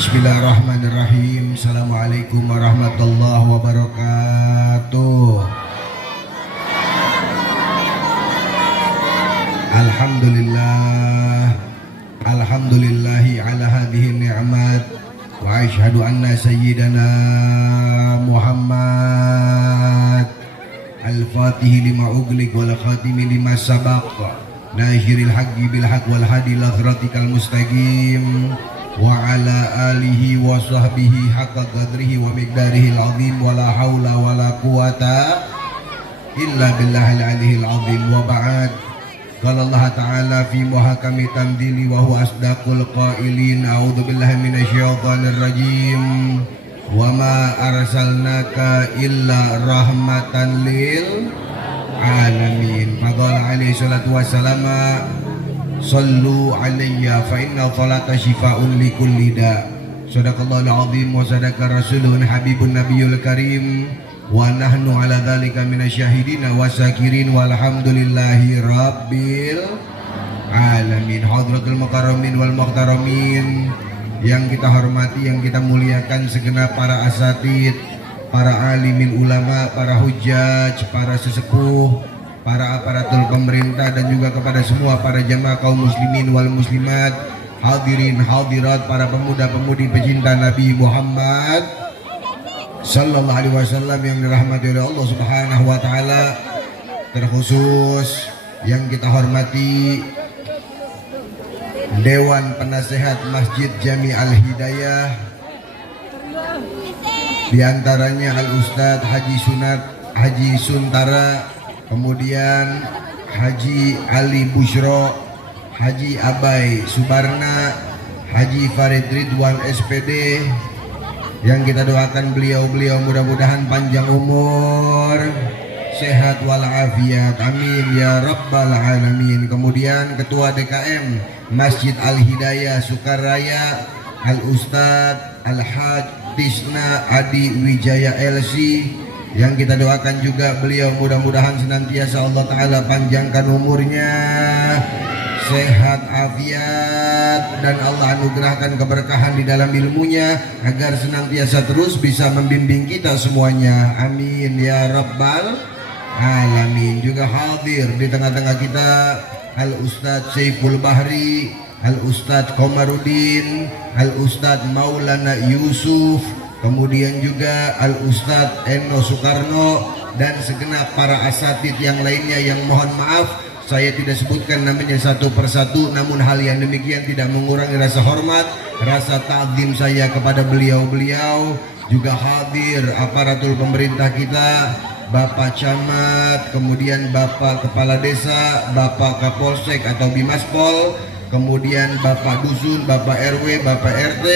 Bismillahirrahmanirrahim. Assalamualaikum warahmatullahi wabarakatuh. Alhamdulillah, alhamdulillahi ala hadhihi ni'mat wa asyhadu anna sayyidana Muhammad al-Fatih lima ughliq wal khatimi lima sabaq nashiril haqqi bil haqq wal hadi ila siratikal mustaqim wa ala alihi wa sahbihi haqqa qadrihi wa miqdarihi al-azim wa la hawla wa la quwata illa billahil aliyil azim. Wa ba'd. Qala Allah ta'ala fi muhakami tanzili wa huwa asdaqul qailin. A'udzu billahi minasyaitonir rajim. Wa ma arsalnaka illa rahmatan lil alamin. Faqala alaihi salatu wassalam, sallu alayya fa inna salata shifaa'un likulli da'. Shadaqallahul azim wa sadaqa rasulun habibun nabiyul karim wa nahnu ala dzalika minasyahidina wasyakirin walhamdulillahi rabbil alamin. Hadratul mukarramin wal muhtaramin, yang kita hormati, yang kita muliakan segenap para asatid, para alimin ulama, para hujjaj, para sesepuh, para aparatur pemerintah, dan juga kepada semua para jamaah kaum muslimin wal muslimat, hadirin hadirat, para pemuda-pemudi pecinta Nabi Muhammad sallallahu alaihi wasallam yang dirahmati oleh Allah Subhanahu wa taala. Terkhusus yang kita hormati Dewan Penasehat Masjid Jami Al-Hidayah, di antaranya Al-Ustadz Haji Sunat Haji Suntara, kemudian Haji Ali Bushro, Haji Abai Subarna, Haji Farid Ridwan SPD, yang kita doakan beliau-beliau mudah-mudahan panjang umur, sehat walafiat, amin ya rabbal alamin. Kemudian Ketua DKM Masjid Al-Hidayah Sukaraya, Al-Ustadz Al-Haj Tisna Adi Wijaya LC, yang kita doakan juga beliau mudah-mudahan senantiasa Allah Ta'ala panjangkan umurnya, sehat afiat, dan Allah anugerahkan keberkahan di dalam ilmunya agar senantiasa terus bisa membimbing kita semuanya, amin ya rabbal alamin. Juga hadir di tengah-tengah kita Al-Ustadz Saiful Bahri, Al-Ustadz Komarudin, Al-Ustadz Maulana Yusuf, kemudian juga Al-Ustadz Eno Soekarno, dan segenap para asatid yang lainnya yang mohon maaf saya tidak sebutkan namanya satu persatu, namun hal yang demikian tidak mengurangi rasa hormat, rasa ta'zim saya kepada beliau-beliau. Juga hadir aparatur pemerintah kita, Bapak Camat, kemudian Bapak Kepala Desa, Bapak Kapolsek atau Bimaspol, kemudian Bapak Dusun, Bapak RW, Bapak RT,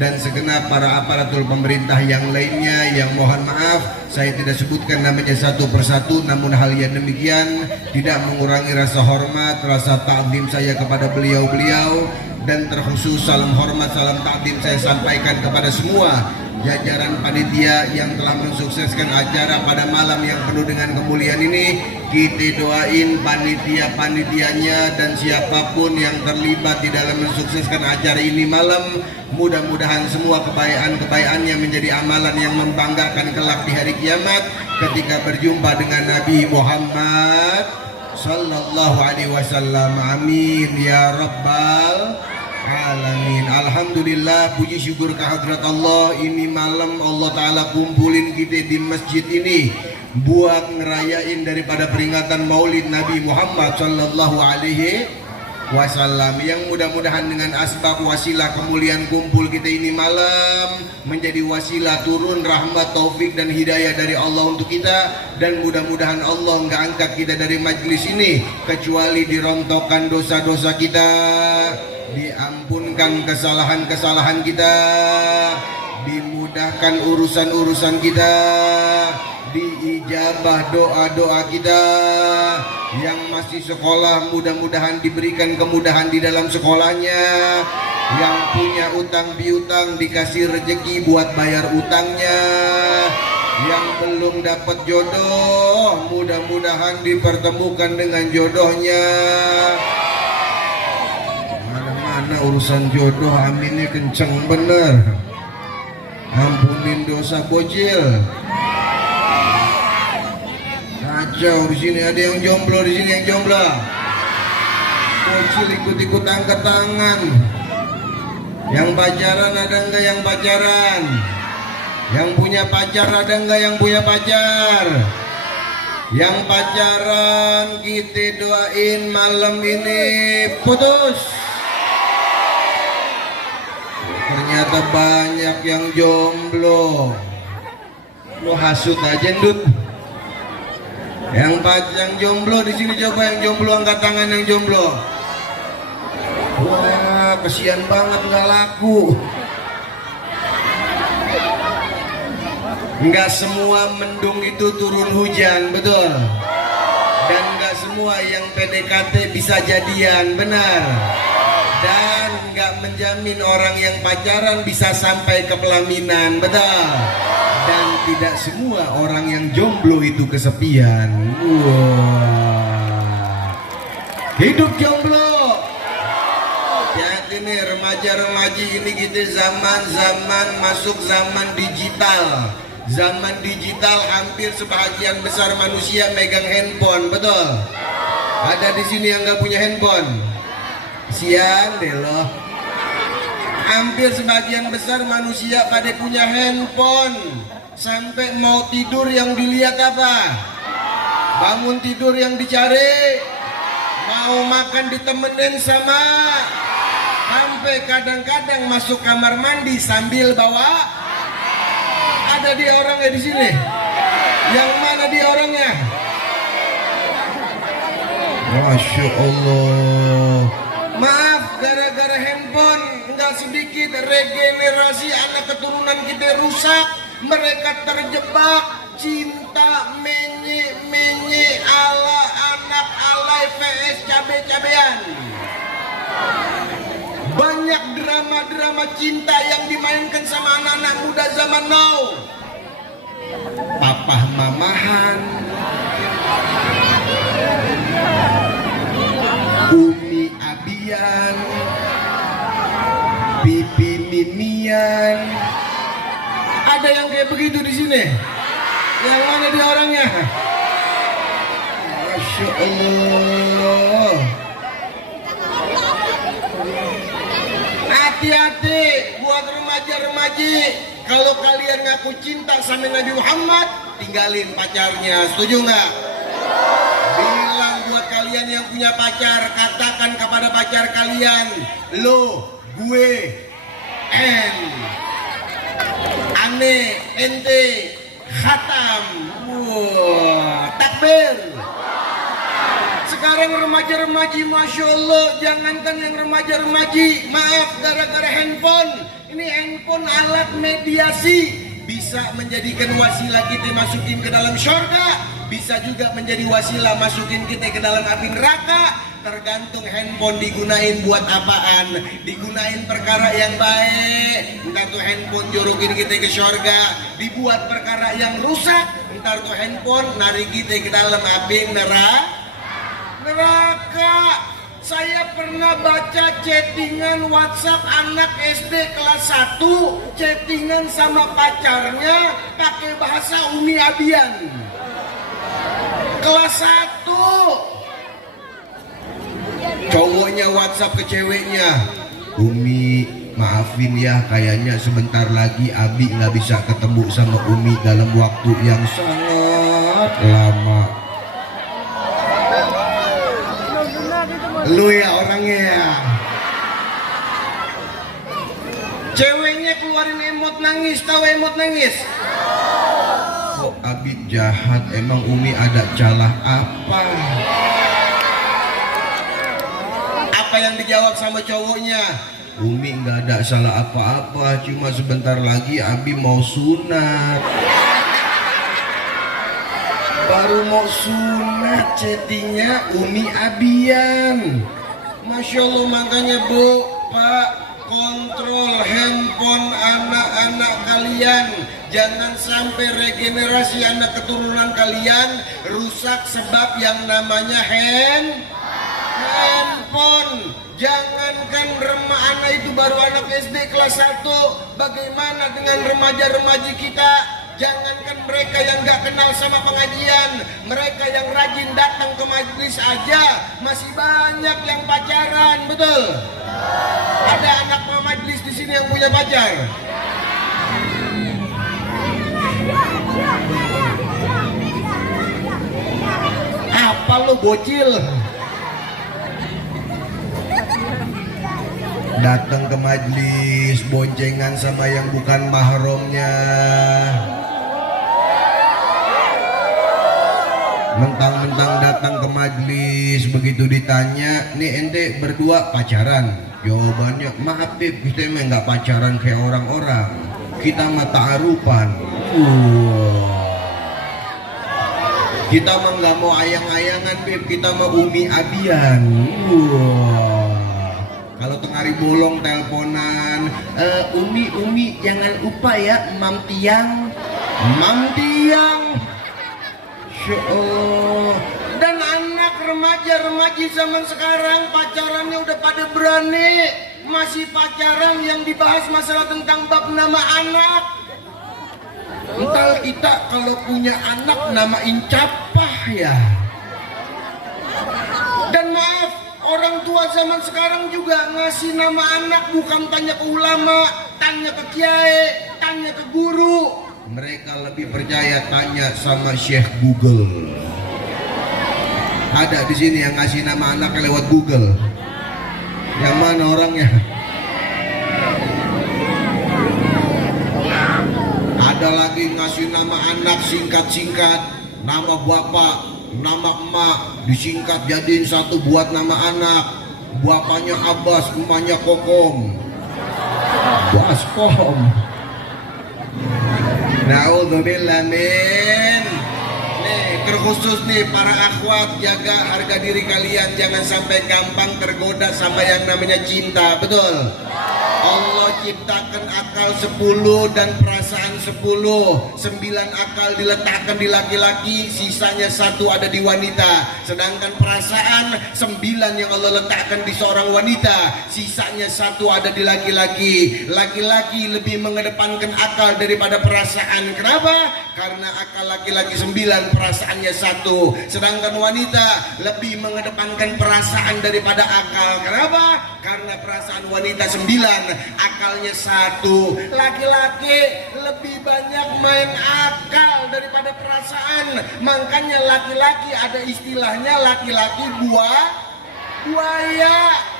dan segenap para aparatur pemerintah yang lainnya yang mohon maaf saya tidak sebutkan namanya satu persatu, namun hal yang demikian tidak mengurangi rasa hormat, rasa ta'zim saya kepada beliau-beliau. Dan terkhusus salam hormat, salam ta'zim saya sampaikan kepada semua jajaran panitia yang telah mensukseskan acara pada malam yang penuh dengan kemuliaan ini. Kita doain panitia-panitianya dan siapapun yang terlibat di dalam mensukseskan acara ini malam, mudah-mudahan semua kebaikan-kebaikannya menjadi amalan yang membanggakan kelak di hari kiamat ketika berjumpa dengan Nabi Muhammad sallallahu alaihi wasallam, amin ya rabbal alamin. Alhamdulillah, puji syukur kehadrat Allah, ini malam Allah Ta'ala kumpulin kita di masjid ini buat ngerayain daripada peringatan maulid Nabi Muhammad sallallahu alaihi wasallam, yang mudah-mudahan dengan asbab wasilah kemuliaan kumpul kita ini malam menjadi wasilah turun rahmat, taufik, dan hidayah dari Allah untuk kita. Dan mudah-mudahan Allah nggak angkat kita dari majlis ini kecuali dirontokkan dosa-dosa kita, diampunkan kesalahan-kesalahan kita, dimudahkan urusan-urusan kita, diijabah doa-doa kita. Yang masih sekolah mudah-mudahan diberikan kemudahan di dalam sekolahnya, yang punya utang piutang dikasih rezeki buat bayar utangnya, yang belum dapat jodoh mudah-mudahan dipertemukan dengan jodohnya. anak urusan jodoh aminnya kenceng bener. Ampunin dosa bocil. Kacau di sini ada yang jomblo, di sini yang jomblo. Bocil ikut-ikut angkat tangan. Yang pacaran ada enggak yang pacaran? Yang punya pacar ada enggak yang punya pacar? Yang pacaran kita doain malam ini putus. Ternyata banyak yang jomblo. Lo hasut aja Ndut. Yang jomblo di sini, coba yang jomblo angkat tangan yang jomblo. Wah, kesian banget nggak laku. Nggak semua mendung itu turun hujan, betul. Dan nggak semua yang PDKT bisa jadian, benar. Dan nggak menjamin orang yang pacaran bisa sampai ke pelaminan, betul. Dan tidak semua orang yang jomblo itu kesepian. Wah, hidup jomblo. Jadi nih remaja-remaji ini kita zaman masuk zaman digital. Zaman digital hampir sebahagian besar manusia megang handphone, betul? Ada di sini yang nggak punya handphone? Sian deh loh. Hampir sebagian besar manusia pada punya handphone. Sampai mau tidur yang dilihat apa? Bangun tidur yang dicari. Mau makan ditemenin sama. Sampai kadang-kadang masuk kamar mandi sambil bawa. Ada dia orangnya di sini. Yang mana dia orangnya? Masya Allah. Maaf, gara-gara handphone nggak sedikit regenerasi anak keturunan kita rusak. Mereka terjebak cinta menye ala anak alay vs cabe-cabean. Banyak drama-drama cinta yang dimainkan sama anak-anak muda zaman now. Papah mamahan, umi abian, pipi mimian. Ada yang kayak begitu di sini. Yang mana dia orangnya? Masya Allah. Hati-hati buat remaja-remaji. Kalau kalian ngaku cinta sama Nabi Muhammad, tinggalin pacarnya. Setuju nggak? Bilang buat kalian yang punya pacar, katakan kepada pacar kalian, lo, gue, ane, ente, khatam. Wah, takbir. Sekarang remaja-remaji, Masya Allah, jangankan yang remaja-remaji, maaf, gara-gara handphone. Ini handphone alat mediasi, bisa menjadikan wasilah kita masukin ke dalam syurga, bisa juga menjadi wasilah masukin kita ke dalam api neraka. Tergantung handphone digunain buat apaan. Digunain perkara yang baik, entar tuh handphone jorokin kita ke syurga. Dibuat perkara yang rusak, entar tuh handphone narik kita ke dalam api neraka. Saya pernah baca chattingan WhatsApp anak SD kelas 1, chattingan sama pacarnya pakai bahasa Umi Abian. Kelas 1. Cowoknya WhatsApp ke ceweknya, Umi maafin ya, kayaknya sebentar lagi Abi nggak bisa ketemu sama Umi dalam waktu yang sangat lama. Lu ya orangnya ya. Ceweknya keluarin emot nangis, tahu emot nangis? Kok Abi jahat, emang Umi ada celah apa? Apa yang dijawab sama cowoknya? Umi nggak ada salah apa-apa, cuma sebentar lagi Abi mau sunat. Baru mau sunat chattingnya Umi Abian. Masya Allah, makanya Bu, Pak, kontrol handphone anak-anak kalian. Jangan sampai regenerasi anak keturunan kalian rusak sebab yang namanya handphone. Jangankan anak itu baru anak SD kelas 1, bagaimana dengan remaja-remaji kita? Jangankan mereka yang gak kenal sama pengajian, mereka yang rajin datang ke majelis aja masih banyak yang pacaran, betul? Ada anak majelis di sini yang punya pacar? Apa lo bocil? Datang ke majelis boncengan sama yang bukan mahramnya, mentang-mentang datang ke majelis, begitu ditanya, nih ente berdua pacaran? Jawabannya, maaf Bib, kita emang nggak pacaran kayak orang-orang, kita mah ta'arupan. Kita mah nggak mau ayang-ayangan Bib, kita mah umi abian. Kalau tengah hari bolong teleponan, umi jangan lupa ya mam tiang. Dan anak remaja-remaji zaman sekarang pacarannya udah pada berani, masih pacaran yang dibahas masalah tentang bab nama anak. Entar kita kalau punya anak namain capah ya. Dan maaf, orang tua zaman sekarang juga ngasih nama anak bukan tanya ke ulama, tanya ke kiai, tanya ke guru. Mereka lebih percaya tanya sama Syekh Google. Ada di sini yang ngasih nama anaknya lewat Google. Yang mana orangnya? Ada lagi ngasih nama anak singkat-singkat, nama bapak, nama emak disingkat jadiin satu buat nama anak. Bapaknya Abbas, emaknya Kokom. Baskom. Na'udzubillah min. Nih, terkhusus nih para akhwat, jaga harga diri kalian, jangan sampai gampang tergoda sama yang namanya cinta, betul? Allah ciptakan akal 10 dan perasaan 10. 9 akal diletakkan di laki-laki, sisanya 1 ada di wanita. Sedangkan perasaan 9 yang Allah letakkan di seorang wanita, sisanya 1 ada di laki-laki. Laki-laki lebih mengedepankan akal daripada perasaan. Kenapa? Karena akal laki-laki 9, perasaannya 1. Sedangkan wanita lebih mengedepankan perasaan daripada akal. Kenapa? Karena perasaan wanita 9, akalnya 1. Laki-laki lebih banyak main akal daripada perasaan. Makanya laki-laki ada istilahnya laki-laki buaya.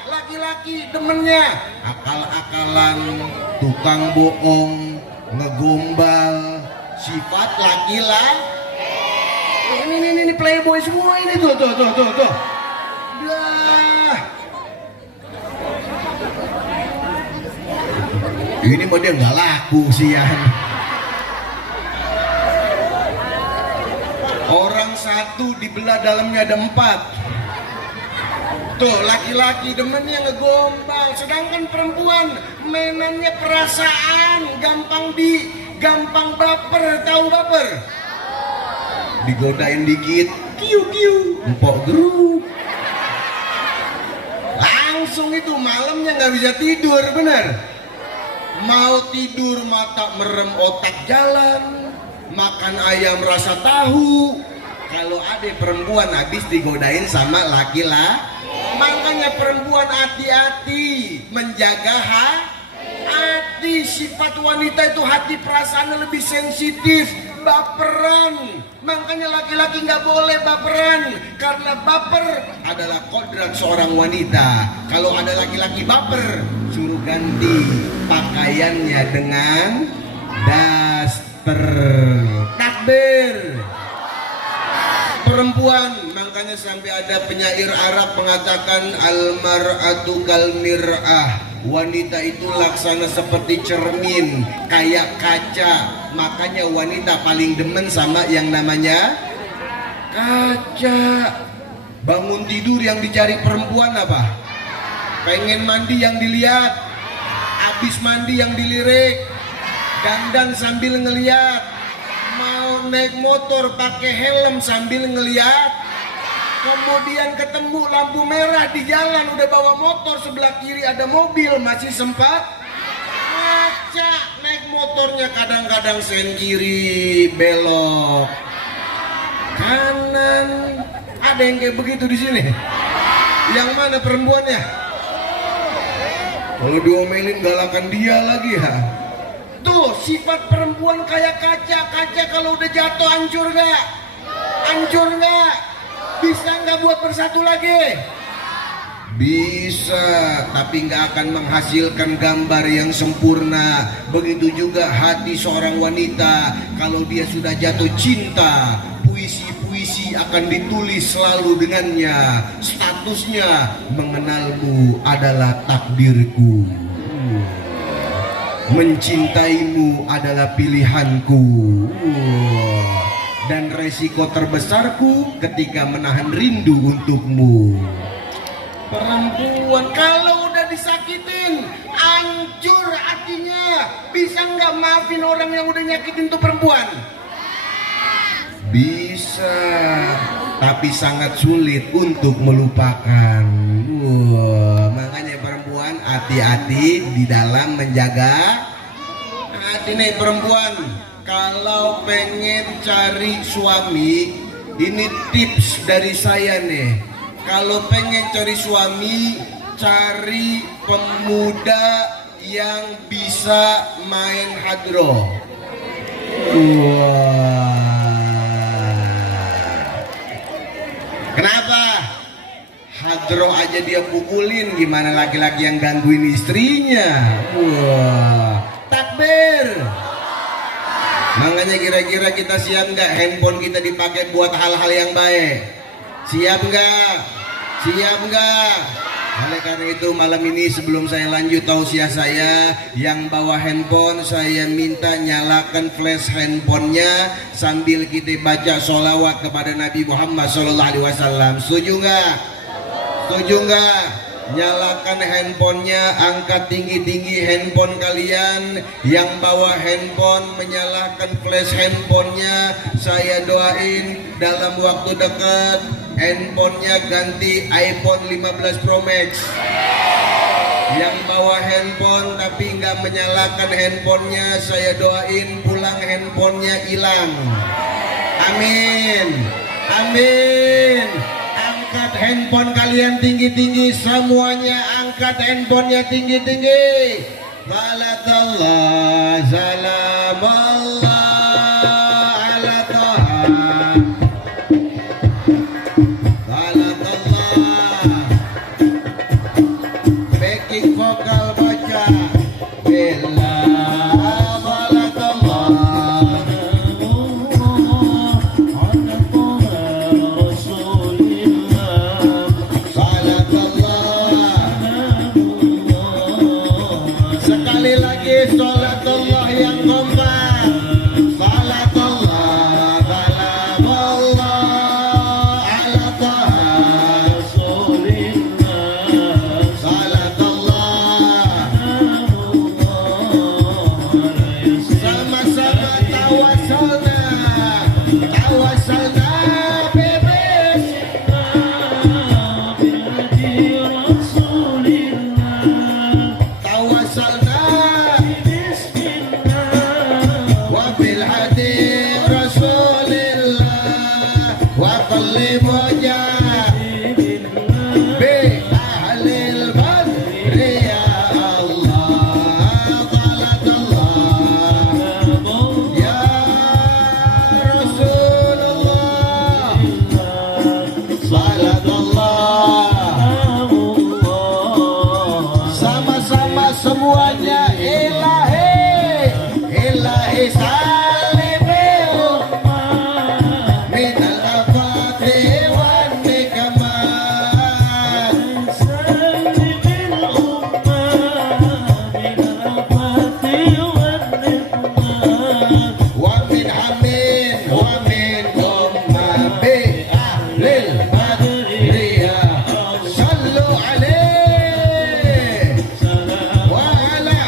Laki-laki demennya akal-akalan, tukang bohong, ngegombal, sifat laki-laki. Ini playboy semua ini tuh. Ini mah dia nggak laku sian. Orang satu dibelah dalamnya ada 4. Tuh laki-laki demennya ngegombal, sedangkan perempuan mainannya perasaan, gampang baper. Tahu baper? Digodain dikit, kiu, empok geruk. Langsung itu malamnya nggak bisa tidur, bener. Mau tidur mata merem otak jalan, makan ayam rasa tahu. Kalau ada perempuan habis digodain sama laki-laki. Makanya perempuan hati-hati menjaga hati. Sifat wanita itu hati perasaannya lebih sensitif, baperan. Makanya laki-laki nggak boleh baperan, karena baper adalah kodrat seorang wanita. Kalau ada laki-laki baper, suruh ganti pakaiannya dengan daster. Takbir. Perempuan, makanya sampai ada penyair Arab mengatakan almar'atu kal mir'ah, wanita itu laksana seperti cermin, kayak kaca. Makanya wanita paling demen sama yang namanya kaca. Bangun tidur yang dicari perempuan apa? Pengen mandi yang dilihat, habis mandi yang dilirik, dandan sambil ngeliat, mau naik motor pakai helm sambil ngeliat. Kemudian ketemu lampu merah di jalan, udah bawa motor, sebelah kiri ada mobil, masih sempat ngaca. Naik motornya kadang-kadang sen kiri, belok kanan. Ada yang kayak begitu di sini? Yang mana perempuannya? Kalau diomelin galakan dia lagi ya. Tuh sifat perempuan kayak kaca. Kaca kalau udah jatuh hancur gak? Hancur gak? Bisa nggak buat bersatu lagi? Bisa, tapi nggak akan menghasilkan gambar yang sempurna. Begitu juga hati seorang wanita, kalau dia sudah jatuh cinta, puisi-puisi akan ditulis selalu dengannya. Statusnya, mengenalmu adalah takdirku, mencintaimu adalah pilihanku, dan resiko terbesarku ketika menahan rindu untukmu. Perempuan kalau udah disakitin hancur hatinya. Bisa nggak maafin orang yang udah nyakitin tuh perempuan? Bisa, tapi sangat sulit untuk melupakan. Makanya perempuan hati-hati di dalam menjaga hati. Nih perempuan, kalau pengen cari suami, ini tips dari saya nih. Kalau pengen cari suami, cari pemuda yang bisa main hadroh. Kenapa? Hadroh aja dia pukulin, gimana laki-laki yang gangguin istrinya? Takbir. Makanya kira-kira kita siap nggak handphone kita dipakai buat hal-hal yang baik? Siap nggak? Siap nggak? Oleh karena itu malam ini sebelum saya lanjut tausiah saya, yang bawa handphone saya minta nyalakan flash handphonenya sambil kita baca sholawat kepada Nabi Muhammad SAW. Setuju nggak? Setuju nggak? Nyalakan handphonenya, angkat tinggi-tinggi handphone kalian. Yang bawa handphone menyalakan flash handphonenya. Saya doain dalam waktu dekat handphonenya ganti iPhone 15 Pro Max. Yang bawa handphone tapi nggak menyalakan handphonenya, saya doain pulang handphonenya hilang. Amin. Amin. Angkat handphone kalian tinggi-tinggi, semuanya angkat handphonenya tinggi-tinggi. Salatallah, salamallah ala Taha. Salatallah. Backing vokal baca. Bila sholatullah yang kompak. Sholatullah, salamullah ala Taha. Sholatullah. Sama-sama tawasalna. Tawasalna bebas. Tawasalna semuanya ilahi ilahi salimil minal afati wan nikamat salimil ummah minal afati wan nikamat wa min amin wa min umma bi ahlil badriya sallu alaihi wa ala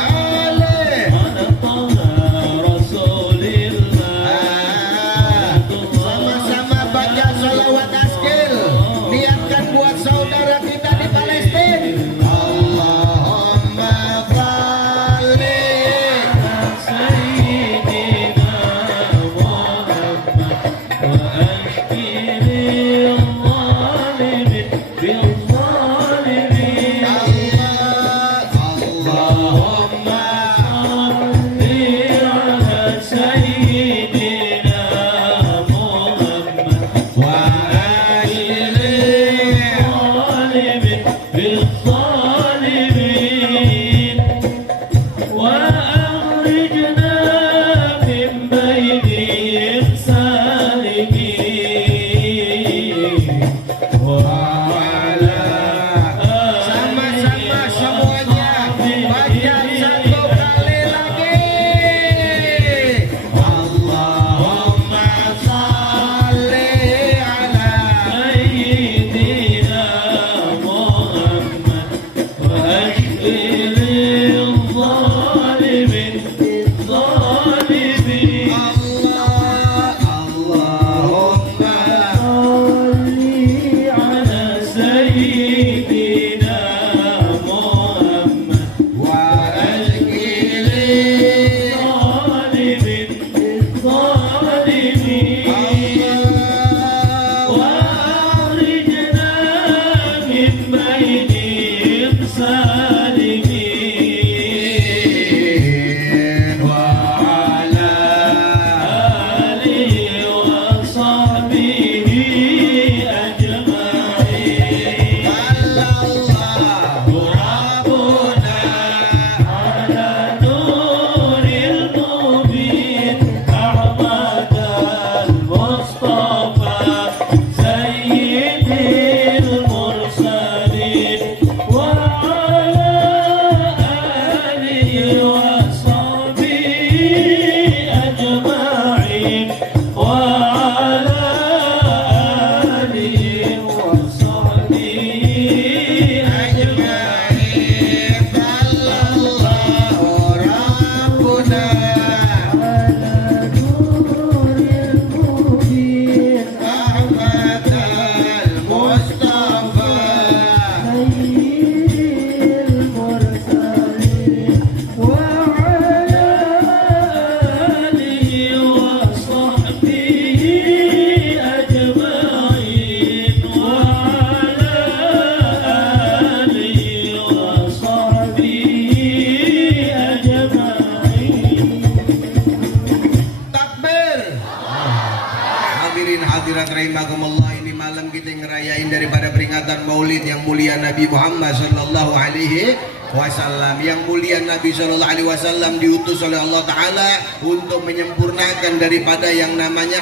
Maulid yang mulia Nabi Muhammad sallallahu alaihi wasallam. Yang mulia Nabi sallallahu alaihi wasallam diutus oleh Allah taala untuk menyempurnakan daripada yang namanya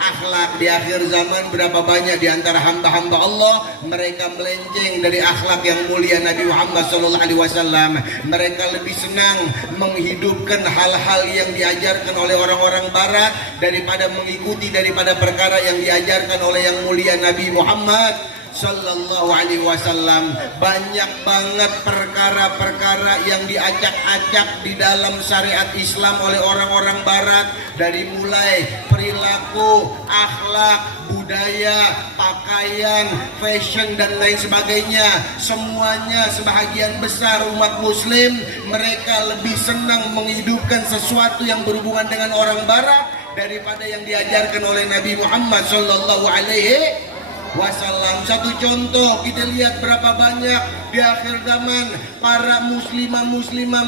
akhlak. Di akhir zaman berapa banyak di antara hamba-hamba Allah mereka melenceng dari akhlak yang mulia Nabi Muhammad sallallahu alaihi wasallam. Mereka lebih senang menghidupkan hal-hal yang diajarkan oleh orang-orang barat daripada mengikuti daripada perkara yang diajarkan oleh yang mulia Nabi Muhammad sallallahu alaihi wasallam. Banyak banget perkara-perkara yang diacak-acak di dalam syariat Islam oleh orang-orang barat, dari mulai perilaku, akhlak, budaya, pakaian, fashion dan lain sebagainya. Semuanya sebahagian besar umat muslim mereka lebih senang menghidupkan sesuatu yang berhubungan dengan orang barat daripada yang diajarkan oleh Nabi Muhammad sallallahu alaihi wasallam. Satu contoh, kita lihat berapa banyak di akhir zaman para muslimah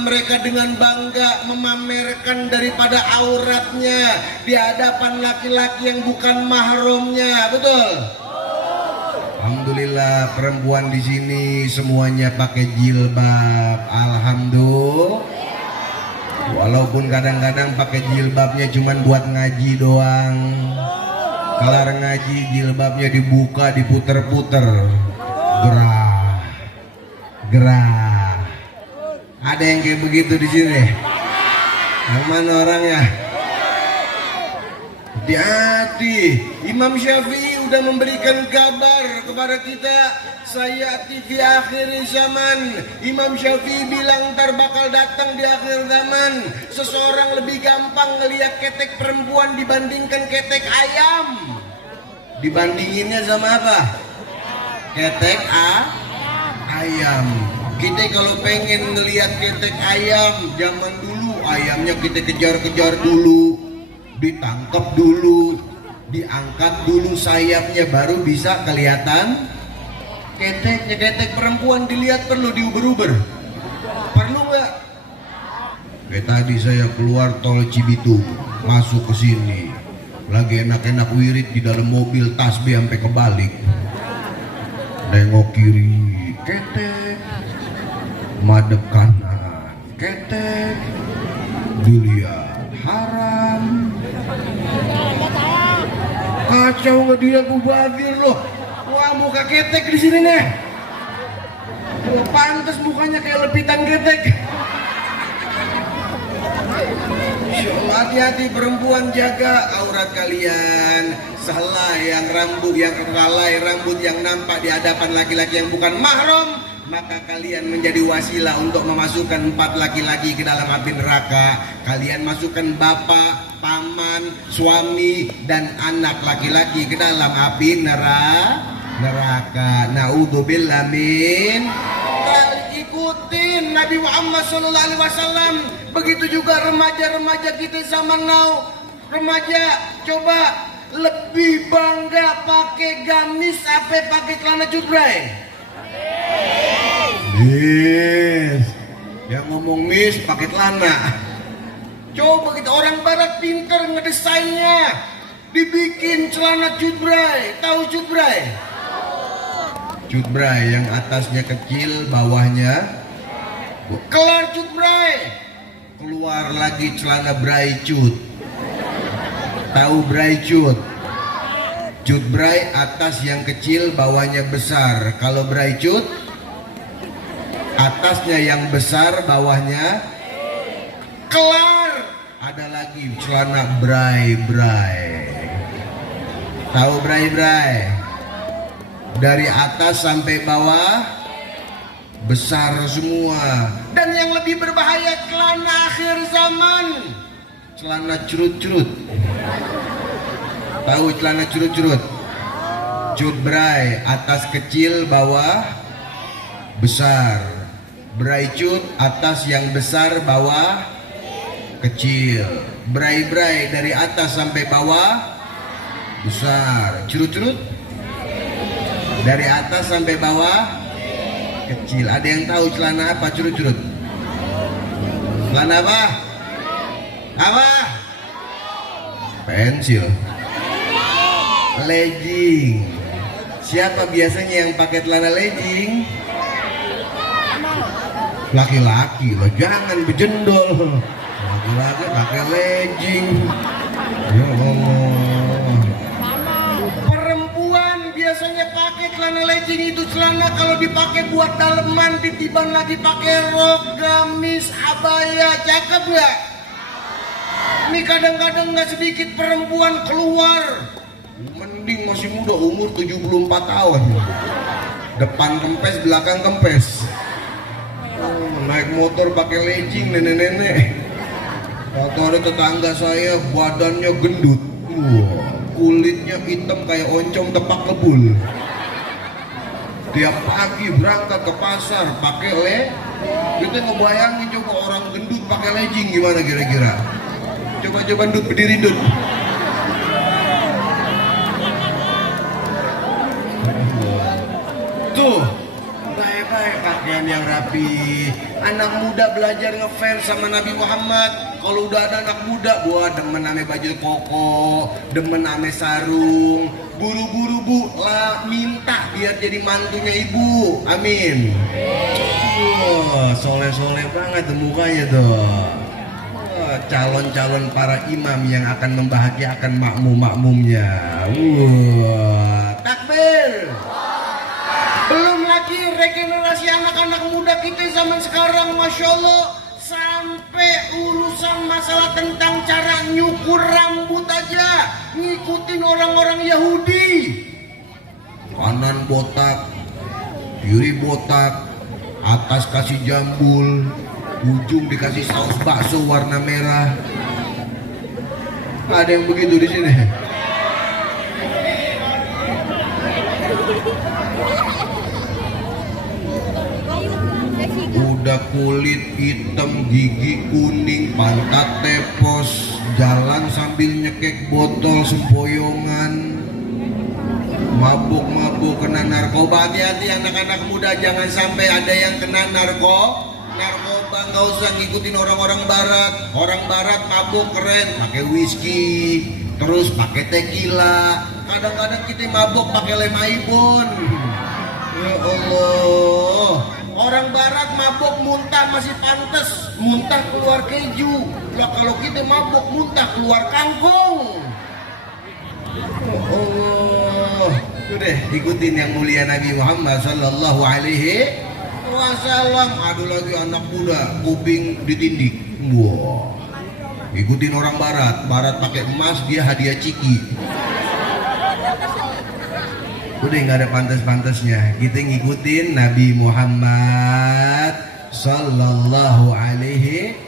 mereka dengan bangga memamerkan daripada auratnya di hadapan laki-laki yang bukan mahramnya. Betul? Alhamdulillah perempuan di sini semuanya pakai jilbab. Alhamdulillah. Walaupun kadang-kadang pakai jilbabnya cuman buat ngaji doang. Kelar ngaji jilbabnya dibuka, diputer-puter, gerah. Ada yang kayak begitu di sini? Yang mana orangnya? Hati-hati. Imam Syafi'i udah memberikan kabar kepada kita, sayati fi akhir zaman. Imam Syafi'i bilang ntar bakal datang di akhir zaman seseorang lebih gampang ngelihat ketek perempuan dibandingkan ketek ayam. Dibandinginnya sama apa? Ketek ayam. Kita kalau pengen ngelihat ketek ayam zaman dulu, ayamnya kita kejar-kejar dulu, ditangkap dulu, diangkat dulu sayapnya, baru bisa kelihatan keteknya. Ketek perempuan dilihat perlu diuber-uber. Perlu nggak? Kayak tadi saya keluar tol Cibitung, masuk ke sini, lagi enak-enak wirid di dalam mobil, tasbih sampai kebalik. Nengok kiri, ketek, madep kanan, ketek, dilihat haram. Kacau nggak dia mubazir loh. Wah, muka ketek di sini nih. Wah, pantas mukanya kayak lepitan ketek. Hati-hati perempuan, jaga aurat kalian. Selai yang rambut yang nampak di hadapan laki-laki yang bukan mahram, maka kalian menjadi wasilah untuk memasukkan 4 laki-laki ke dalam api neraka. Kalian masukkan bapak, paman, suami, dan anak laki-laki ke dalam api neraka. Naudzubillah min. Ikutin Nabi Muhammad SAW. Begitu juga remaja-remaja kita zaman now. Remaja coba lebih bangga pakai gamis apa pakai celana cutbray? Yes. Yang ngomong mis pakai celana. Coba kita orang barat pinter ngedesainnya, dibikin celana cutbray. Tahu cutbray? Cutbray yang atasnya kecil, bawahnya kelar cutbray. Keluar lagi celana bray cut. Tahu bray cut? Cutbray atas yang kecil, bawahnya besar. Kalau bray cut, atasnya yang besar, bawahnya kelar. Ada lagi celana bray. Tahu bray? Dari atas sampai bawah besar semua. Dan yang lebih berbahaya, celana akhir zaman, celana curut-curut. Tahu celana curut-curut? Cutbray atas kecil, bawah besar. Bray cut atas yang besar, bawah kecil. Bray dari atas sampai bawah besar. Curut-curut dari atas sampai bawah kecil. Ada yang tahu celana apa curut-curut? Celana apa? Apa? Pensil. Legging. Siapa biasanya yang pakai celana legging? Laki-laki loh, jangan bejendol. Laki-laki pakai legging. Ya Allah. Perempuan biasanya pakai celana legging, itu celana kalau dipakai buat daleman, ditiban lagi pakai rok, gamis, abaya, cakep ya. Ini kadang-kadang nggak sedikit perempuan keluar, mending masih muda, umur 74 tahun, depan kempes, belakang kempes. Naik motor pakai legging, nenek-nenek. Motor tetangga saya badannya gendut, kulitnya hitam kayak oncom tepak kebul. Tiap pagi berangkat ke pasar pakai kita ngebayangin coba orang gendut pakai legging gimana kira-kira. Coba Dut, berdiri Dut. Tuh, baik-baik pakaian yang rapi. Anak muda belajar ngefans sama Nabi Muhammad. Kalau udah ada anak muda, gua demen ame baju koko, demen ame sarung. Buru-buru bu lah minta biar jadi mantunya ibu. Amin. Wah, soleh-soleh banget tuh mukanya tuh. Calon-calon para imam yang akan membahagiakan makmum-makmumnya. Wah, takbir. Belum lagi regenerasi anak-anak muda kita zaman sekarang, Masya Allah, sampai urusan masalah tentang cara nyukur rambut aja ngikutin orang-orang Yahudi. Kanan botak, kiri botak, atas kasih jambul, ujung dikasih saus bakso warna merah. Ada yang begitu di sini. Udah kulit hitam, gigi kuning, pantat tepos, jalan sambil nyekek botol sempoyongan, mabuk-mabuk, kena narkoba. Hati-hati anak-anak muda, jangan sampai ada yang kena narkoba. narkoba nggak usah ngikutin orang-orang barat. Orang barat mabuk keren, pakai whisky, terus pakai tequila. Kadang-kadang kita mabuk pakai lem Ibon. Ya Allah, orang barat mabuk muntah masih pantas, muntah keluar keju. Lah kalau kita mabuk muntah keluar kangkung. Ya Allah, udah ikutin yang mulia Nabi Muhammad Sallallahu Alaihi Wasallam. Aduh lagi anak muda kuping ditindik. Wah, ikutin orang barat. Barat pakai emas, dia hadiah ciki. Udah nggak ada pantas-pantasnya. Kita ngikutin Nabi Muhammad Sallallahu Alaihi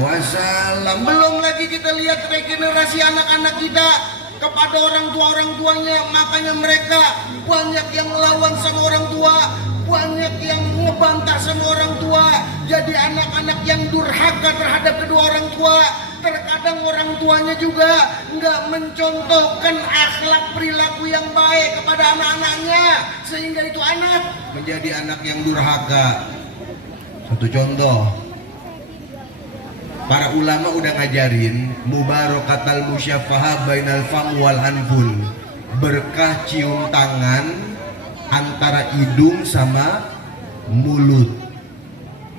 Wasallam. Belum lagi kita lihat regenerasi anak-anak kita kepada orang tuanya. Makanya mereka banyak yang melawan sama orang tua, banyak yang ngebantah sama orang tua. Jadi anak-anak yang durhaka terhadap kedua orang tua. Terkadang orang tuanya juga nggak mencontohkan akhlak perilaku yang baik kepada anak-anaknya, sehingga itu anak menjadi anak yang durhaka. Satu contoh, para ulama udah ngajarin mubarakatal musyafahah bainal fam wal anful, berkah cium tangan antara hidung sama mulut.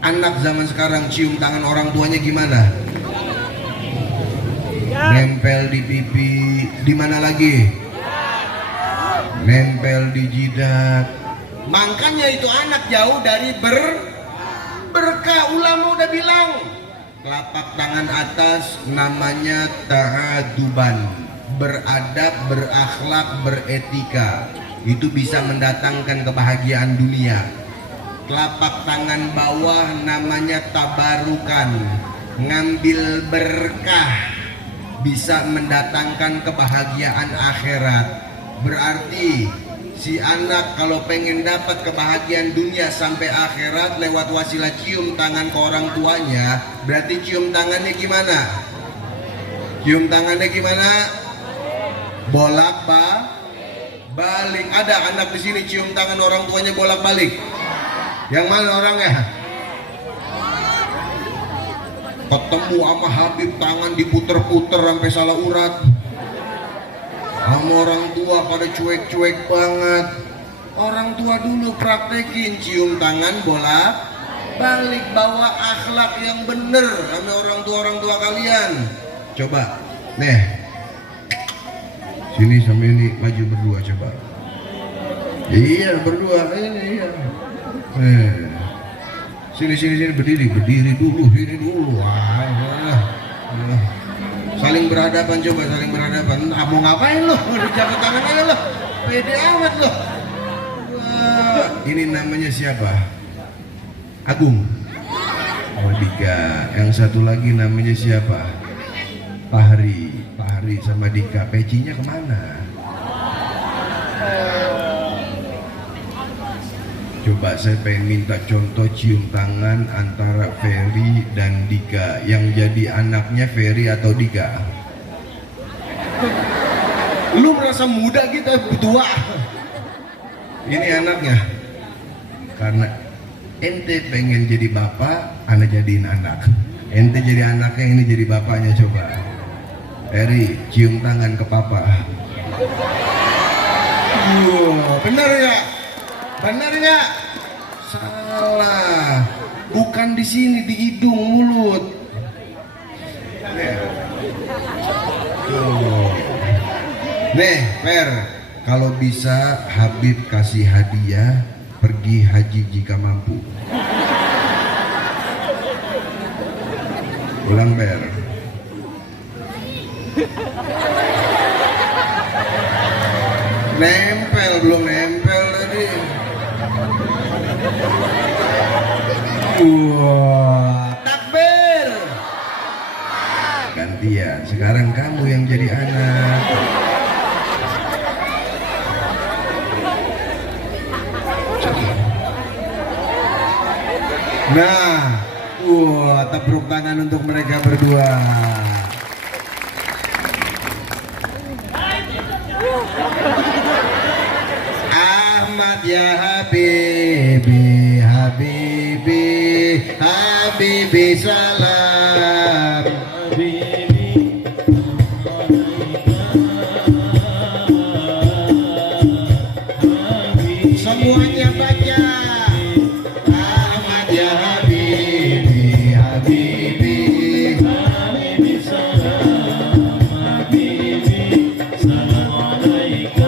Anak zaman sekarang cium tangan orang tuanya gimana? Nempel di pipi, di mana lagi? Nempel di jidat. Makanya itu anak jauh dari berkah. Ulama udah bilang, telapak tangan atas namanya ta'aduban, beradab, berakhlak, beretika. Itu bisa mendatangkan kebahagiaan dunia. Telapak tangan bawah namanya tabarukan, ngambil berkah, bisa mendatangkan kebahagiaan akhirat. Berarti si anak kalau pengen dapat kebahagiaan dunia sampai akhirat lewat wasilah cium tangan ke orang tuanya, berarti cium tangannya gimana? Cium tangannya gimana? Bolak balik. Ada anak di sini cium tangan orang tuanya bolak balik? Yang mana orangnya? Ketemu sama Habib tangan diputer-puter sampai salah urat. Sama orang tua pada cuek-cuek banget. Orang tua dulu praktekin cium tangan bolak balik, bawa akhlak yang bener sama orang tua kalian. Coba, nih, sini sambil ini maju berdua coba. Iya berdua, ini iya. Sini berdiri dulu, ini dulu. Saling berhadapan, coba saling berhadapan. Mau ngapain lo? Jaga tangan aja lo. Pede amat lo. Ini namanya siapa? Agung. Oh, Dika. Yang satu lagi namanya siapa? Fahri sama Dika. Pecinya kemana? Coba saya pengen minta contoh cium tangan antara Ferry dan Dika. Yang jadi anaknya Ferry atau Dika? Lu merasa muda kita tua. Ini anaknya. Karena ente pengen jadi bapak, anak jadiin anak. Ente jadi anaknya, ini jadi bapaknya. Coba Ferry cium tangan ke papa. Benar ya? Benar nggak? Salah. Bukan di sini, di hidung, mulut. Nih, Per, kalau bisa Habib kasih hadiah pergi haji jika mampu. Ulang, Per. Nempel, belum nempel tadi. Takbir. Gantian, sekarang kamu yang jadi anak. Nah, tepuk tangan untuk mereka berdua. Ahmad ya Habibi, Habibi, Habibi salam Habibi semuanya baca Ahmad ya Habibi Habibi Habibi salam Habibi salam alaika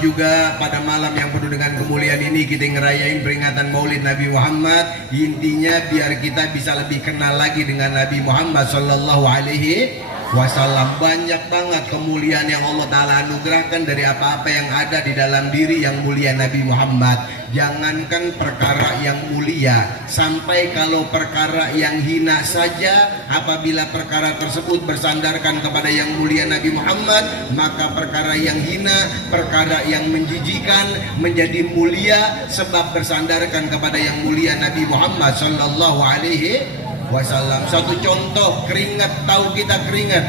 juga pada malam yang penuh dengan kemuliaan ini kita ngerayain peringatan Maulid Nabi Muhammad. Intinya biar kita bisa lebih kenal lagi dengan Nabi Muhammad Sallallahu Alaihi Wasallam. Banyak banget kemuliaan yang Allah Ta'ala anugerahkan dari apa-apa yang ada di dalam diri yang mulia Nabi Muhammad. Jangankan perkara yang mulia, sampai kalau perkara yang hina saja, apabila perkara tersebut bersandarkan kepada yang mulia Nabi Muhammad, maka perkara yang hina, perkara yang menjijikan menjadi mulia sebab bersandarkan kepada yang mulia Nabi Muhammad Sallallahu Alaihi Wasallam. Satu contoh, keringat. Tahu kita keringat?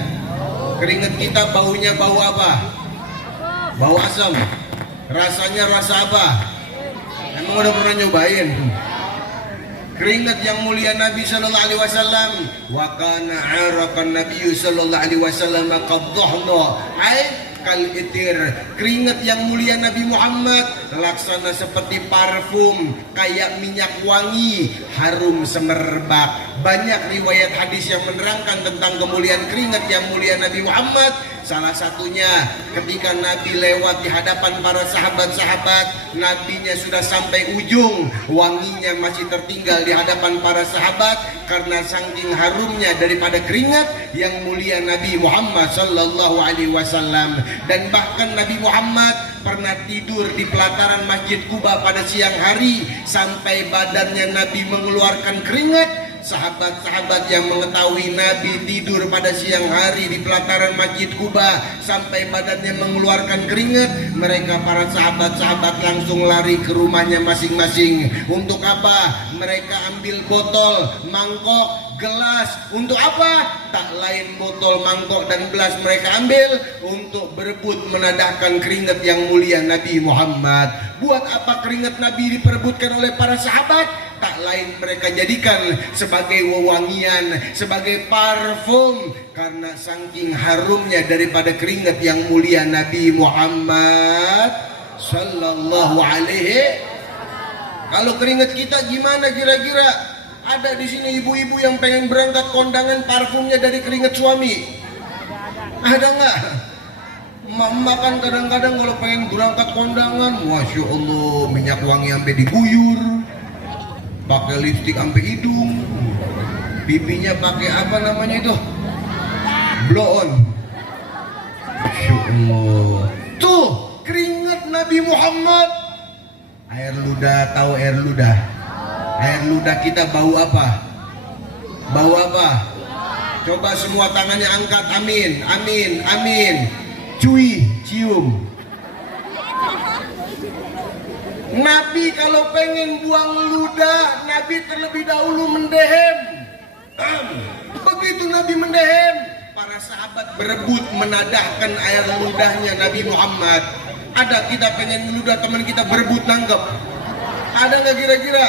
Keringat kita baunya bau apa? Bau asam. Rasanya rasa apa? Emang udah pernah nyobain? Keringat yang mulia Nabi Sallallahu Alaihi Wasallam, wa kana araqan Nabi Sallallahu Alaihi Wasallam qadhahna ay kal itir. Keringat yang mulia Nabi Muhammad laksana seperti parfum, kayak minyak wangi, harum semerbak. Banyak riwayat hadis yang menerangkan tentang kemuliaan keringat yang mulia Nabi Muhammad. Salah satunya ketika Nabi lewat di hadapan para sahabat-sahabat, Nabinya sudah sampai ujung, wanginya masih tertinggal di hadapan para sahabat karena saking harumnya daripada keringat yang mulia Nabi Muhammad Sallallahu Alaihi Wasallam. Dan bahkan Nabi Muhammad pernah tidur di pelataran Masjid Kuba pada siang hari sampai badannya Nabi mengeluarkan keringat. Sahabat-sahabat yang mengetahui Nabi tidur pada siang hari di pelataran Masjid Kuba sampai badannya mengeluarkan keringat, mereka para sahabat-sahabat langsung lari ke rumahnya masing-masing. Untuk apa? Mereka ambil botol, mangkok, gelas. Untuk apa? Tak lain botol, mangkok dan gelas mereka ambil untuk berebut menadahkan keringat yang mulia Nabi Muhammad. Buat apa keringat Nabi diperebutkan oleh para sahabat? Tak lain mereka jadikan sebagai wewangian, sebagai parfum, karena saking harumnya daripada keringat yang mulia Nabi Muhammad Sallallahu Alaihi. Kalau keringat kita gimana kira-kira? Ada di sini ibu-ibu yang pengen berangkat kondangan parfumnya dari keringat suami? Ada nggak? Mama kan kadang-kadang kalau pengen berangkat kondangan, masya Allah, minyak wangi sampai diguyur, pakai lipstik sampai hidung, pipinya pakai apa namanya itu, blow on. Masya Allah. Tuh keringat Nabi Muhammad. Air ludah, tahu air ludah? Air ludah kita bau apa? Bau apa? Coba semua tangannya angkat, amin, amin, amin. Cuy, cium. Nabi kalau pengen buang ludah, Nabi terlebih dahulu mendehem. Begitu Nabi mendehem, para sahabat berebut menadahkan air ludahnya Nabi Muhammad. Ada kita pengen meludah, teman kita berebut nangkep. Ada nggak kira-kira?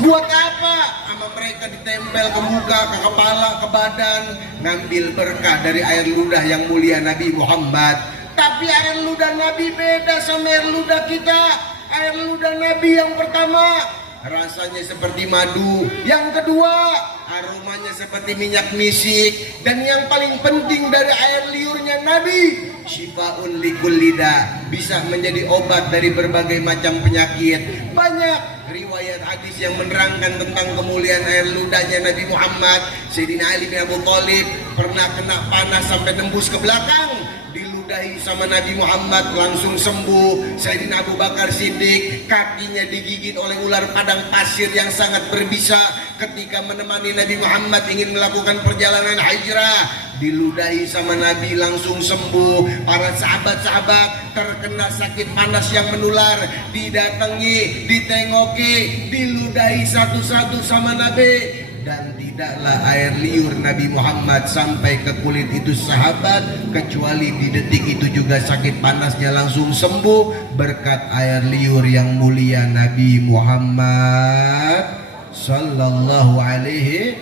Buat apa? Sama mereka ditempel ke muka, ke kepala, ke badan, ngambil berkah dari air ludah yang mulia Nabi Muhammad. Tapi air ludah Nabi beda sama air ludah kita. Air ludah Nabi yang pertama rasanya seperti madu, yang kedua aromanya seperti minyak misik, dan yang paling penting dari air liurnya Nabi, syifaun likulli da, bisa menjadi obat dari berbagai macam penyakit. Banyak riwayat hadis yang menerangkan tentang kemuliaan air ludahnya Nabi Muhammad. Sayyidina Ali bin Abu Thalib pernah kena panas sampai tembus ke belakang, diludahi sama Nabi Muhammad langsung sembuh. Sayyidina Abu Bakar Siddiq kakinya digigit oleh ular padang pasir yang sangat berbisa ketika menemani Nabi Muhammad ingin melakukan perjalanan hijrah, diludahi sama Nabi langsung sembuh. Para sahabat-sahabat terkena sakit panas yang menular, didatangi, ditengoki, diludahi satu-satu sama Nabi. Dan tidaklah air liur Nabi Muhammad sampai ke kulit itu sahabat, kecuali di detik itu juga sakit panasnya langsung sembuh berkat air liur yang mulia Nabi Muhammad sallallahu alaihi.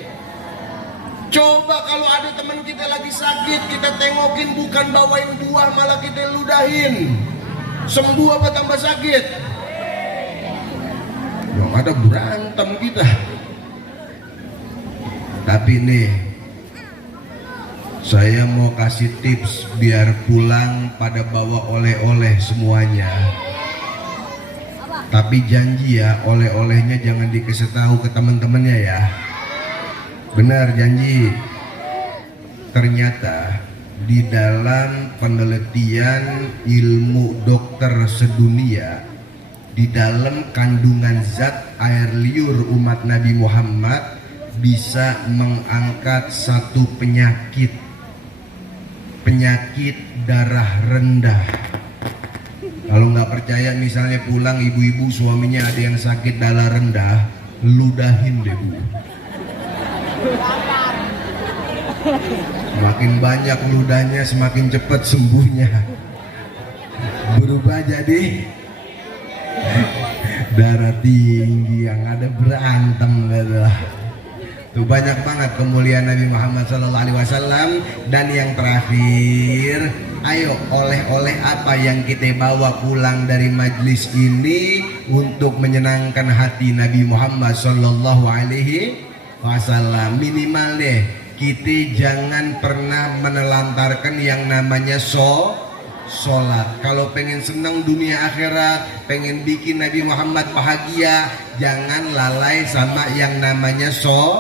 Coba kalau ada teman kita lagi sakit, kita tengokin, bukan bawain buah, malah kita ludahin, sembuh apa tambah sakit? Yang ada berantem kita. Tapi nih, saya mau kasih tips biar pulang pada bawa oleh-oleh semuanya. Tapi janji ya, oleh-olehnya jangan dikasih tahu ke teman-temannya ya. Benar, janji. Ternyata di dalam penelitian ilmu dokter sedunia, di dalam kandungan zat air liur umat Nabi Muhammad bisa mengangkat satu penyakit darah rendah. Kalau nggak percaya, misalnya pulang ibu-ibu suaminya ada yang sakit darah rendah, ludahin deh bu. Makin banyak ludahnya semakin cepat sembuhnya. Berubah jadi darah tinggi yang ada berantem gitu. Tuh banyak banget kemuliaan Nabi Muhammad SAW. Dan yang terakhir, ayo oleh-oleh apa yang kita bawa pulang dari majlis ini untuk menyenangkan hati Nabi Muhammad SAW. Minimal deh, kita jangan pernah menelantarkan yang namanya sholat. Kalau pengen senang dunia akhirat, pengen bikin Nabi Muhammad bahagia, jangan lalai sama yang namanya sholat.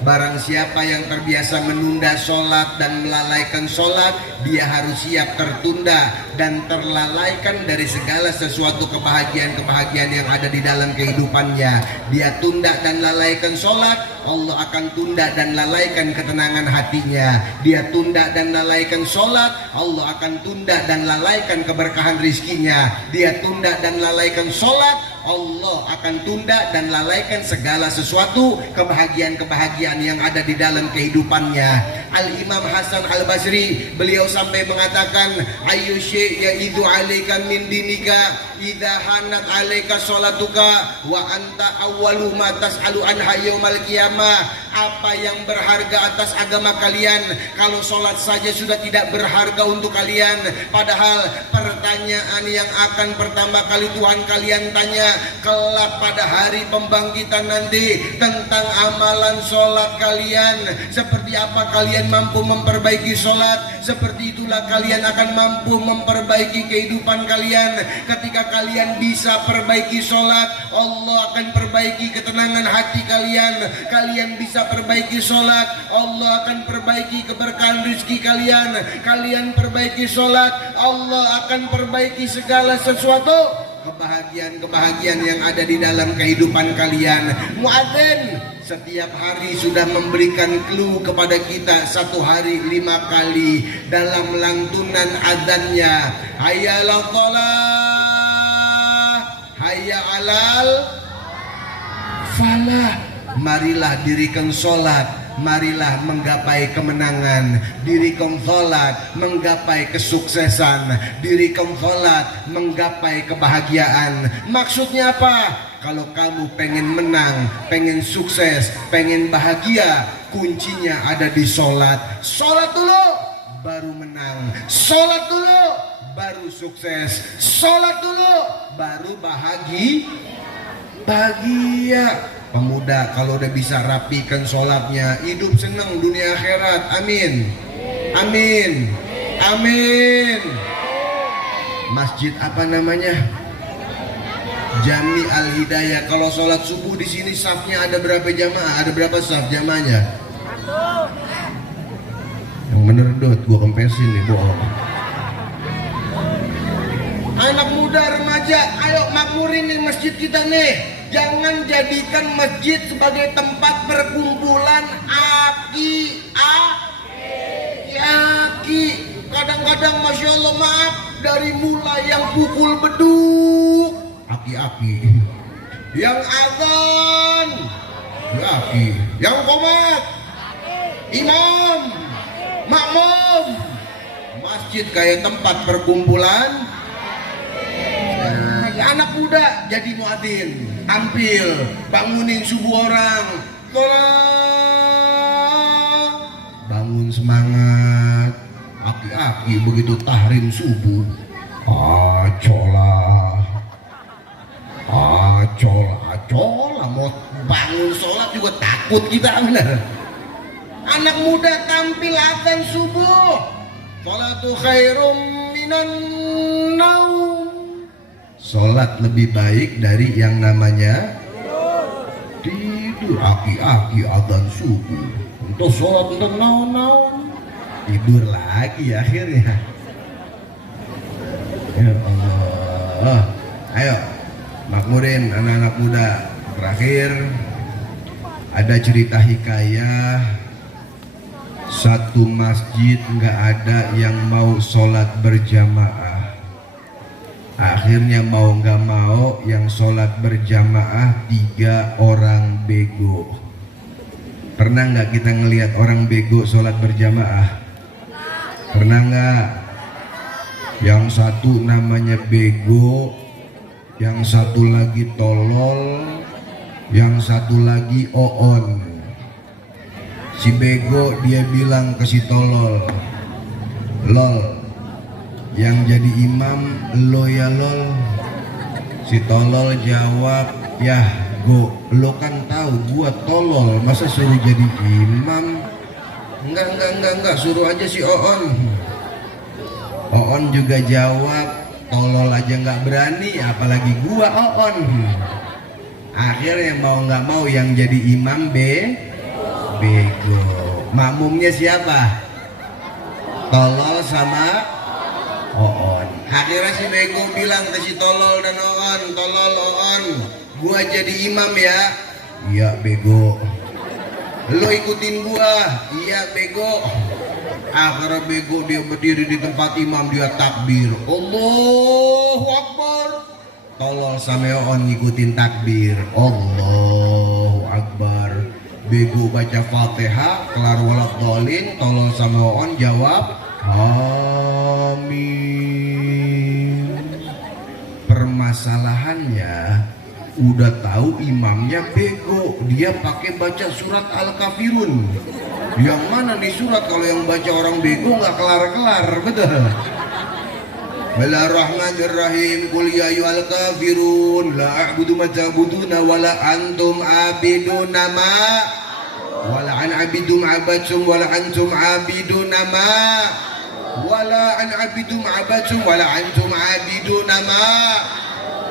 Barang siapa yang terbiasa menunda sholat dan melalaikan sholat, dia harus siap tertunda dan terlalaikan dari segala sesuatu kebahagiaan-kebahagiaan yang ada di dalam kehidupannya. Dia tunda dan lalaikan sholat, Allah akan tunda dan lalaikan ketenangan hatinya. Dia tunda dan lalaikan sholat, Allah akan tunda dan lalaikan keberkahan rizkinya. Dia tunda dan lalaikan sholat, Allah akan tunda dan lalaikan segala sesuatu kebahagiaan-kebahagiaan yang ada di dalam kehidupannya. Al-Imam Hasan Al-Basri, beliau sampai mengatakan, ayyu syai' ya'idu 'alaika min dinika idza hanat 'alaika sholatuka wa anta awwalu ma tas'alu anha yaumal qiyamah. Apa yang berharga atas agama kalian kalau sholat saja sudah tidak berharga untuk kalian, padahal pertanyaan yang akan pertama kali Tuhan kalian tanya kelak pada hari pembangkitan nanti tentang amalan sholat kalian. Seperti apa kalian mampu memperbaiki sholat, seperti itulah kalian akan mampu memperbaiki kehidupan kalian. Ketika kalian bisa perbaiki sholat, Allah akan perbaiki ketenangan hati kalian. Kalian bisa perbaiki sholat, Allah akan perbaiki keberkahan rezeki kalian. Kalian perbaiki sholat, Allah akan perbaiki segala sesuatu kebahagiaan kebahagiaan yang ada di dalam kehidupan kalian. Muadzin setiap hari sudah memberikan clue kepada kita, satu hari 5 kali dalam lantunan adzannya. Hayya 'alas shalah, hayya 'alal falah. Marilah dirikan sholat, marilah menggapai kemenangan. Dirikan sholat menggapai kesuksesan, dirikan sholat menggapai kebahagiaan. Maksudnya apa? Kalau kamu pengen menang, pengen sukses, pengen bahagia, kuncinya ada di sholat. Sholat dulu baru menang, sholat dulu baru sukses, sholat dulu baru bahagia. Pemuda kalau udah bisa rapikan sholatnya, hidup senang dunia akhirat. Amin, amin, amin. Masjid apa namanya? Jami Al Hidayah. Kalau sholat subuh di sini safnya ada berapa jamaah? Ada berapa saf jamaahnya? Yang bener dot, gua kempesin nih, bohong. Anak muda, remaja, ayo makmurin nih masjid kita nih. Jangan jadikan masjid sebagai tempat perkumpulan aki. Kadang-kadang Masya Allah, maaf, dari mulai yang pukul beduk aki-aki, yang azan aki, yang qomat imam, makmum. Masjid kayak tempat perkumpulan. Anak muda jadi muadzin, tampil, bangunin subuh orang, bangun semangat. Aki-aki begitu tahrim subuh, acola, mau bangun sholat juga takut kita, bener. Anak muda tampil adzan subuh, sholatu khairum minan naum. Sholat lebih baik dari yang namanya tidur. Aki-aki adzan subuh, untuk sholat untuk naon-naon, tidur lagi akhirnya. Ya Allah, ayo makmurin anak-anak muda. Terakhir ada cerita hikayah, satu masjid nggak ada yang mau sholat berjamaah. Akhirnya mau nggak mau yang sholat berjamaah 3 orang bego. Pernah nggak kita ngelihat orang bego sholat berjamaah? Pernah nggak? Yang satu namanya bego, yang satu lagi tolol, yang satu lagi oon. Si bego dia bilang ke si tolol, lol, yang jadi imam lo ya lol. Si tolol jawab, yah go, lo kan tahu gua tolol, masa suruh jadi imam? Enggak, suruh aja si Oon. Oon juga jawab, tolol aja nggak berani, apalagi gua Oon. Akhirnya mau nggak mau yang jadi imam bego. Makmumnya siapa? Tolol sama Oon. Akhirnya si bego bilang ke si tolol dan Oon, tolol Oon, gua jadi imam ya. Iya bego. Lo ikutin gua. Iya bego. Akhirnya bego dia berdiri di tempat imam, dia takbir, Allahu Akbar. Tolol sama Oon ngikutin takbir, Allahu Akbar. Bego baca Fatihah, kelar walad dolin, tolol sama Oon jawab amin. Permasalahannya udah tahu imamnya bego, dia pakai baca surat Al-Kafirun. Yang mana nih surat kalau yang baca orang bego nggak kelar-kelar, betul. Bismillahirrahmanirrahim. Qul ya ayyuhal kafirun la a'budu ma ta'buduna wa la antum abiduna ma wala an abidum abadum wala antum abiduna ma wala an abidum abadum wala antum abiduna ma.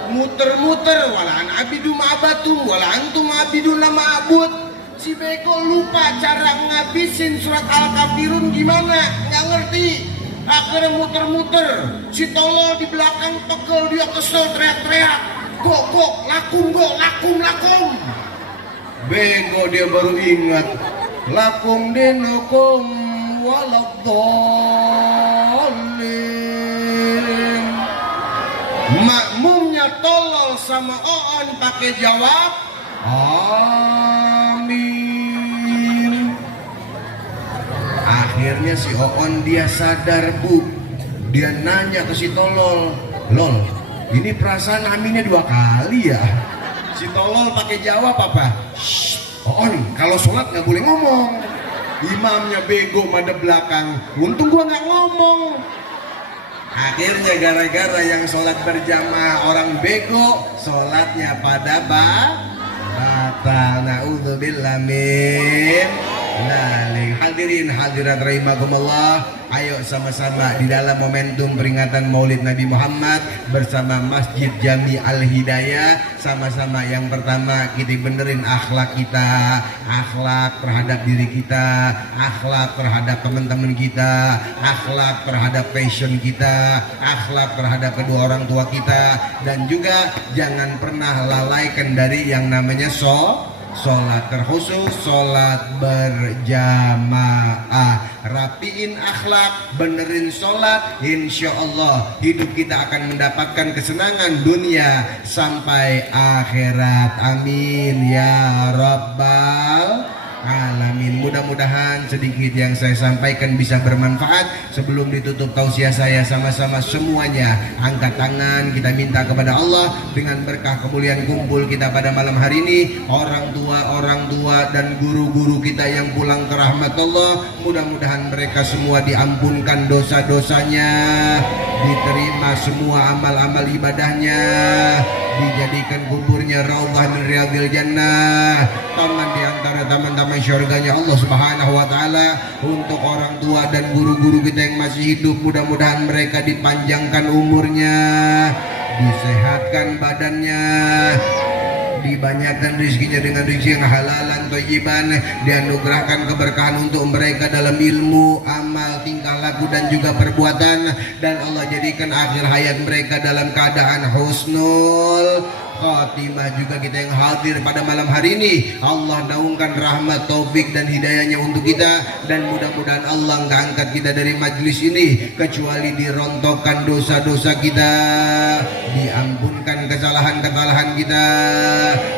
Muter-muter wala an abidum abadum wala antum abiduna ma'bud. Si bego lupa cara ngabisin surat Al-Kafirun gimana, nggak ngerti. Akhirnya muter-muter, si tolol di belakang pegel, dia kesel teriak-teriak, Gok, lakum, lakum. Bego dia baru ingat. Lakum dinukum waladhdallin. Makmumnya tolol sama Oon pakai jawab amin. Akhirnya si Oon dia sadar, Bu. Dia nanya ke si tolol, lol, ini perasaan aminnya 2 kali ya. Si tolol pakai jawab apa? Oon, kalau sholat nggak boleh ngomong. Imamnya bego madep belakang. Untung gua nggak ngomong. Akhirnya gara-gara yang sholat berjamaah orang bego, sholatnya pada batal. Naudzubillah min dzalik. Hadirin hadirat rahimakumullah. Ayo sama-sama di dalam momentum peringatan Maulid Nabi Muhammad bersama Masjid Jami Al Hidayah, sama-sama yang pertama kita benerin akhlak kita, akhlak terhadap diri kita, akhlak terhadap teman-teman kita, akhlak terhadap passion kita, akhlak terhadap kedua orang tua kita, dan juga jangan pernah lalaikan dari yang namanya sholat, terkhusus sholat berjamaah. Rapiin akhlak, benerin sholat, insya Allah hidup kita akan mendapatkan kesenangan dunia sampai akhirat. Amin ya rabbal alamin. Mudah-mudahan sedikit yang saya sampaikan bisa bermanfaat. Sebelum ditutup tausiah saya, sama-sama semuanya angkat tangan, kita minta kepada Allah dengan berkah kemuliaan kumpul kita pada malam hari ini. Orang tua dan guru-guru kita yang pulang ke rahmat Allah, mudah-mudahan mereka semua diampunkan dosa-dosanya, diterima semua amal-amal ibadahnya, dijadikan kuburnya raudhah min riyadhil jannah, taman di antara taman-taman syurganya Allah Subhanahu wa taala. Untuk orang tua dan guru-guru kita yang masih hidup, mudah-mudahan mereka dipanjangkan umurnya, disehatkan badannya, dibanyakan rezekinya dengan rezeki yang halalan thayyiban, dianugerahkan keberkahan untuk mereka dalam ilmu, amal, tingkah laku dan juga perbuatan, dan Allah jadikan akhir hayat mereka dalam keadaan husnul khotimah. Juga kita yang hadir pada malam hari ini, Allah naungkan rahmat, taufik dan hidayahnya untuk kita, dan mudah-mudahan Allah nggak angkat kita dari majlis ini kecuali dirontokkan dosa-dosa kita, diampunkan kesalahan-kesalahan kita,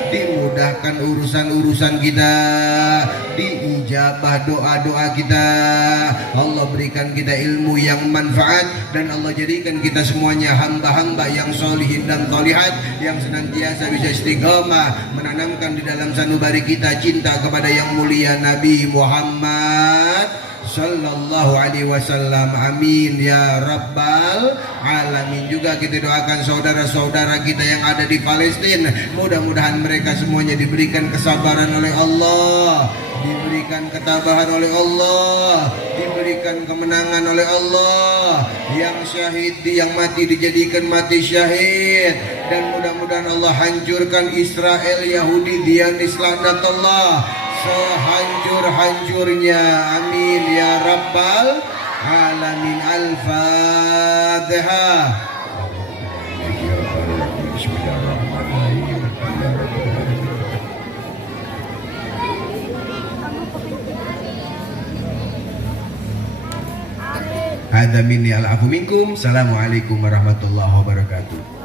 dimudahkan urusan-urusan kita, diijabah doa-doa kita, Allah berikan kita ilmu yang manfaat, dan Allah jadikan kita semuanya hamba-hamba yang solihin dan solihat, yang senantiasa bisa istiqamah menanamkan di dalam sanubari kita cinta kepada yang mulia Nabi Muhammad sallallahu alaihi wasallam. Amin ya rabbal alamin. Juga kita doakan saudara-saudara kita yang ada di Palestina, mudah-mudahan mereka semuanya diberikan kesabaran oleh Allah, diberikan ketabahan oleh Allah, diberikan kemenangan oleh Allah. Yang syahid, yang mati dijadikan mati syahid, dan mudah-mudahan Allah hancurkan Israel, Yahudi, Zionis, laknatullah sehancur-hancurnya. Amin ya rabbal alamin. Al-Fatihah. Hadza minni al-afu minkum. Assalamualaikum warahmatullahi wabarakatuh.